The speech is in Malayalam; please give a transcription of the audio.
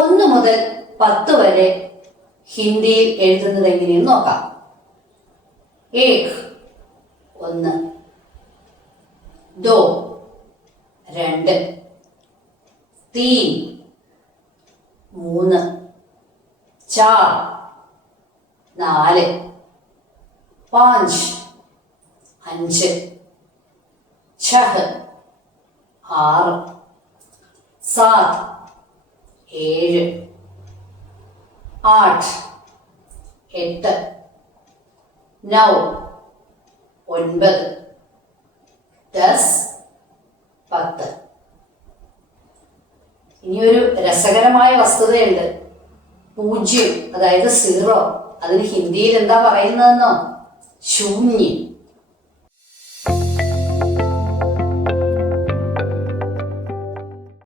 1 മുതൽ 10 വരെ ഹിന്ദിയിൽ എഴുതുന്നത് എങ്ങനെയെന്ന് നോക്കാം. ഏക് 1, 2 2, 3 3, 4 4, 5 5, 6 6, 7 7, 8 8, 9 9, 10 10. ഇനിയൊരു രസകരമായ വസ്തുതയുണ്ട്. 0 അതായത് 0 അതിന് ഹിന്ദിയിൽ എന്താ പറയുന്നതെന്നോ? ശൂന്യം.